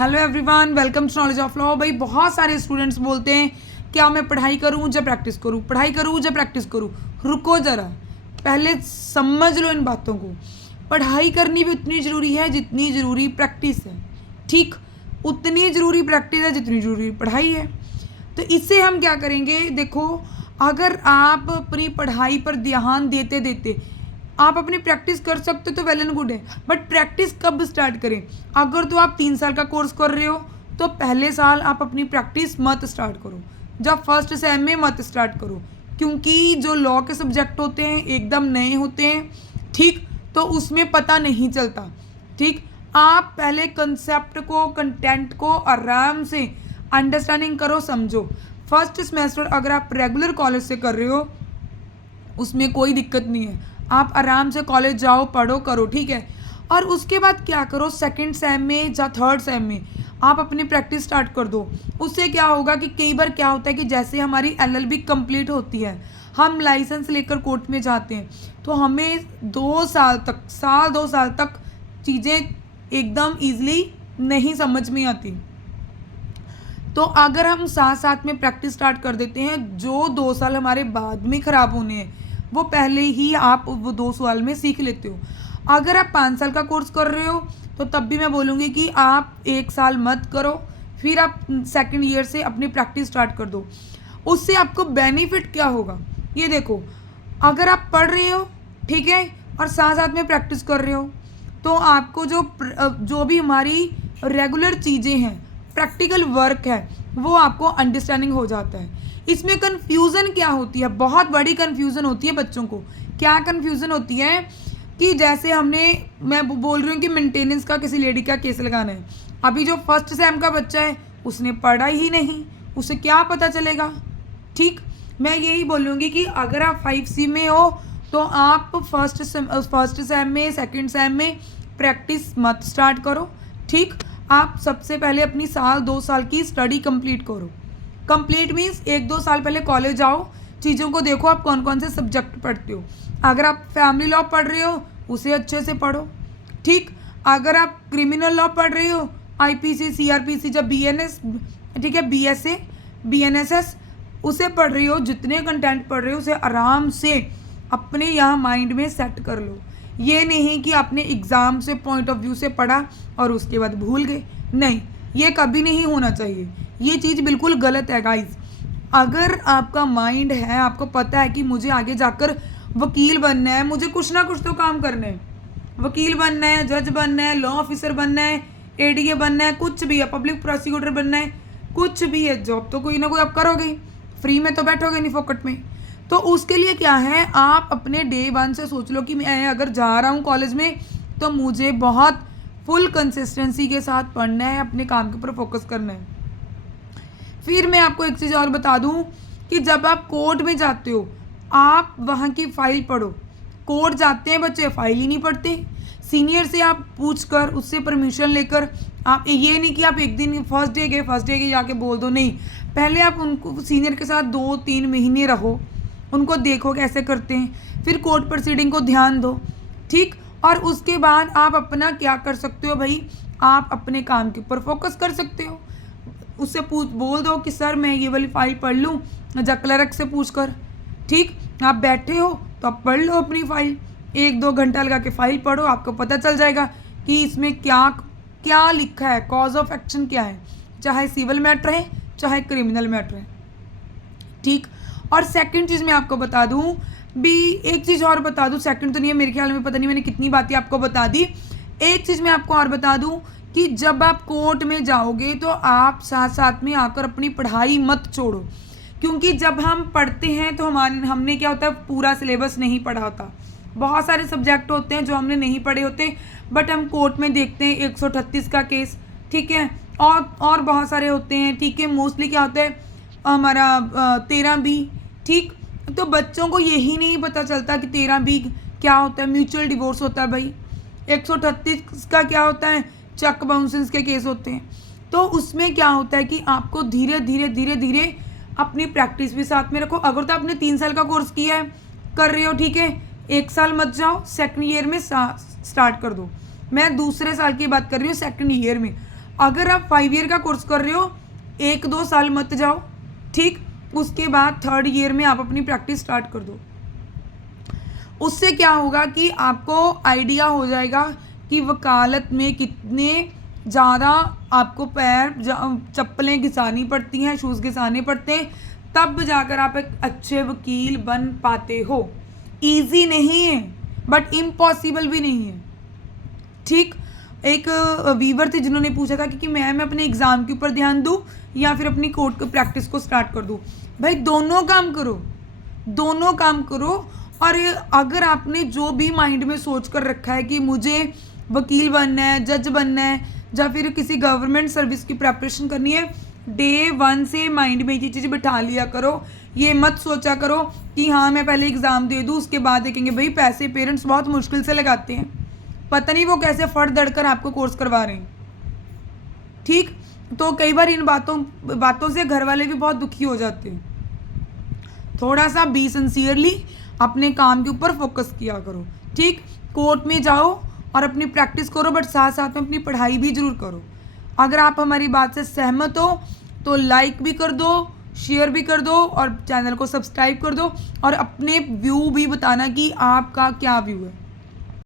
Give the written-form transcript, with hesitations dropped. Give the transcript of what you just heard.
Hello everyone, welcome to knowledge of law. भाई बहुत सारे स्टूडेंट्स बोलते हैं क्या मैं पढ़ाई करूं जब प्रैक्टिस करूं, पढ़ाई करूं जब प्रैक्टिस करूं। रुको ज़रा, पहले समझ लो इन बातों को। पढ़ाई करनी भी उतनी ज़रूरी है जितनी ज़रूरी प्रैक्टिस है। ठीक, उतनी ज़रूरी प्रैक्टिस है जितनी ज़रूरी पढ़ाई है। तो इससे हम क्या करेंगे, देखो अगर आप अपनी पढ़ाई पर ध्यान देते देते आप अपनी प्रैक्टिस कर सकते हो तो वेल एंड गुड है, बट प्रैक्टिस कब स्टार्ट करें? अगर तो आप 3 साल का कोर्स कर रहे हो तो पहले साल आप अपनी प्रैक्टिस मत स्टार्ट करो, जब फर्स्ट सेम में मत स्टार्ट करो, क्योंकि जो लॉ के सब्जेक्ट होते हैं एकदम नए होते हैं। ठीक, तो उसमें पता नहीं चलता। ठीक, आप पहले कंसेप्ट को, कंटेंट को आराम से अंडरस्टैंडिंग करो, समझो। फर्स्ट सेमेस्टर अगर आप रेगुलर कॉलेज से कर रहे हो उसमें कोई दिक्कत नहीं है, आप आराम से कॉलेज जाओ, पढ़ो, करो, ठीक है। और उसके बाद क्या करो, सेकंड सेम में या थर्ड सेम में आप अपनी प्रैक्टिस स्टार्ट कर दो। उससे क्या होगा कि कई बार क्या होता है कि जैसे हमारी LLB कंप्लीट होती है, हम लाइसेंस लेकर कोर्ट में जाते हैं, तो हमें 2 साल तक, 2 साल तक चीज़ें एकदम ईजिली नहीं समझ में आती। तो अगर हम साथ साथ में प्रैक्टिस स्टार्ट कर देते हैं, जो 2 साल हमारे बाद में ख़राब होने हैं वो पहले ही आप वो 2 साल में सीख लेते हो। अगर आप 5 साल का कोर्स कर रहे हो तो तब भी मैं बोलूँगी कि आप 1 साल मत करो, फिर आप सेकंड ईयर से अपनी प्रैक्टिस स्टार्ट कर दो। उससे आपको बेनिफिट क्या होगा ये देखो, अगर आप पढ़ रहे हो, ठीक है, और साथ साथ में प्रैक्टिस कर रहे हो, तो आपको जो भी हमारी रेगुलर चीज़ें हैं, प्रैक्टिकल वर्क है, वो आपको अंडरस्टैंडिंग हो जाता है। इसमें कन्फ्यूज़न क्या होती है, बहुत बड़ी कन्फ्यूज़न होती है बच्चों को। क्या कन्फ्यूज़न होती है कि जैसे मैं बोल रही हूँ कि मेंटेनेंस का किसी लेडी का केस लगाना है, अभी जो फर्स्ट सेम का बच्चा है उसने पढ़ा ही नहीं, उसे क्या पता चलेगा। ठीक, मैं यही बोलूँगी कि अगर आप 5C में हो तो आप फर्स्ट सेम में, सेकंड सेम में प्रैक्टिस मत स्टार्ट करो। ठीक, आप सबसे पहले अपनी 2 साल की स्टडी कंप्लीट करो। कंप्लीट मीन्स 1-2 साल पहले कॉलेज जाओ, चीज़ों को देखो आप कौन कौन से सब्जेक्ट पढ़ते हो। अगर आप फैमिली लॉ पढ़ रहे हो उसे अच्छे से पढ़ो। ठीक, अगर आप क्रिमिनल लॉ पढ़ रहे हो, IPC, CRPC, जब BNS, ठीक है, BSA, BNSS उसे पढ़ रही हो, जितने कंटेंट पढ़ रहे हो उसे आराम से अपने यहाँ माइंड में सेट कर लो। ये नहीं कि आपने एग्ज़ाम से पॉइंट ऑफ व्यू से पढ़ा और उसके बाद भूल गए, नहीं, ये कभी नहीं होना चाहिए। ये चीज़ बिल्कुल गलत है गाइस। अगर आपका माइंड है, आपको पता है कि मुझे आगे जाकर वकील बनना है, मुझे कुछ ना कुछ तो काम करना है, वकील बनना है, जज बनना है, लॉ ऑफिसर बनना है, ADA बनना है, कुछ भी है, पब्लिक प्रोसिक्यूटर बनना है, कुछ भी है, जॉब तो कोई ना कोई आप करोगे, फ्री में तो बैठोगे नहीं फोकट में। तो उसके लिए क्या है, आप अपने डे 1 से सोच लो कि मैं अगर जा रहा हूँ कॉलेज में तो मुझे बहुत फुल कंसिस्टेंसी के साथ पढ़ना है, अपने काम के ऊपर फोकस करना है। फिर मैं आपको एक चीज़ और बता दूं कि जब आप कोर्ट में जाते हो आप वहाँ की फ़ाइल पढ़ो। कोर्ट जाते हैं बच्चे, फाइल ही नहीं पढ़ते। सीनियर से आप पूछ कर, उससे परमिशन लेकर, आप ये नहीं कि आप एक दिन फर्स्ट डे गए जाके बोल दो, नहीं, पहले आप उनको सीनियर के साथ 2-3 महीने रहो, उनको देखो कैसे करते हैं, फिर कोर्ट प्रोसीडिंग को ध्यान दो। ठीक, और उसके बाद आप अपना क्या कर सकते हो भाई, आप अपने काम के ऊपर फोकस कर सकते हो। उससे बोल दो कि सर मैं ये वाली फ़ाइल पढ़ लूँ, या क्लर्क से पूछ कर। ठीक, आप बैठे हो तो आप पढ़ लो अपनी फ़ाइल, 1-2 घंटा लगा के फ़ाइल पढ़ो, आपको पता चल जाएगा कि इसमें क्या क्या लिखा है, कॉज ऑफ एक्शन क्या है, चाहे सिविल मैटर है चाहे क्रिमिनल मैटर है। ठीक, और सेकंड चीज़ मैं आपको बता दूं भी, एक चीज़ और बता दूं, सेकंड तो नहीं है मेरे ख्याल में, पता नहीं मैंने कितनी बातें आपको बता दी। एक चीज़ मैं आपको और बता दूं कि जब आप कोर्ट में जाओगे तो आप साथ साथ में आकर अपनी पढ़ाई मत छोड़ो, क्योंकि जब हम पढ़ते हैं तो हमने क्या होता है, पूरा सिलेबस नहीं पढ़ा होता। बहुत सारे सब्जेक्ट होते हैं जो हमने नहीं पढ़े होते, बट हम कोर्ट में देखते हैं 138 का केस, ठीक है, और बहुत सारे होते हैं, ठीक है, मोस्टली क्या होता है हमारा 13B। ठीक, तो बच्चों को यही नहीं पता चलता कि 13B क्या होता है, म्यूचुअल डिवोर्स होता है भाई, 138 का क्या होता है, चेक बाउंसेस के केस होते हैं। तो उसमें क्या होता है कि आपको धीरे धीरे अपनी प्रैक्टिस भी साथ में रखो। अगर तो आपने 3 साल का कोर्स किया है, कर रहे हो, ठीक है, 1 साल मत जाओ, सेकंड ईयर में स्टार्ट कर दो। मैं दूसरे साल की बात कर रही हूँ, सेकंड ईयर में अगर आप 5 ईयर का कोर्स कर रहे हो, 1-2 साल मत जाओ, ठीक। उसके बाद 3rd ईयर में आप अपनी प्रैक्टिस स्टार्ट कर दो। उससे क्या होगा कि आपको आइडिया हो जाएगा कि वकालत में कितने ज़्यादा आपको चप्पलें घिसानी पड़ती हैं, शूज़ घिसाने पड़ते हैं, तब जाकर आप एक अच्छे वकील बन पाते हो। ईजी नहीं है बट इम्पॉसिबल भी नहीं है, ठीक। एक वीवर थे जिन्होंने पूछा था कि मैं अपने एग्ज़ाम के ऊपर ध्यान दूँ या फिर अपनी कोर्ट की प्रैक्टिस को स्टार्ट कर दूँ। भाई दोनों काम करो, दोनों काम करो। और अगर आपने जो भी माइंड में सोच कर रखा है कि मुझे वकील बनना है, जज बनना है, या फिर किसी गवर्नमेंट सर्विस की प्रिपरेशन करनी है, डे 1 से माइंड में ये चीज़ें बिठा लिया करो। ये मत सोचा करो कि हाँ मैं पहले एग्ज़ाम दे दूँ, उसके बाद देखेंगे। भाई पैसे पेरेंट्स बहुत मुश्किल से लगाते हैं, पता नहीं वो कैसे फट दड़ कर आपको कोर्स करवा रहे हैं, ठीक। तो कई बार इन बातों से घर वाले भी बहुत दुखी हो जाते हैं। थोड़ा सा बी सिंसियरली अपने काम के ऊपर फोकस किया करो, ठीक। कोर्ट में जाओ और अपनी प्रैक्टिस करो, बट साथ साथ में अपनी पढ़ाई भी ज़रूर करो। अगर आप हमारी बात से सहमत हो तो लाइक भी कर दो, शेयर भी कर दो और चैनल को सब्सक्राइब कर दो, और अपने व्यू भी बताना कि आपका क्या व्यू है।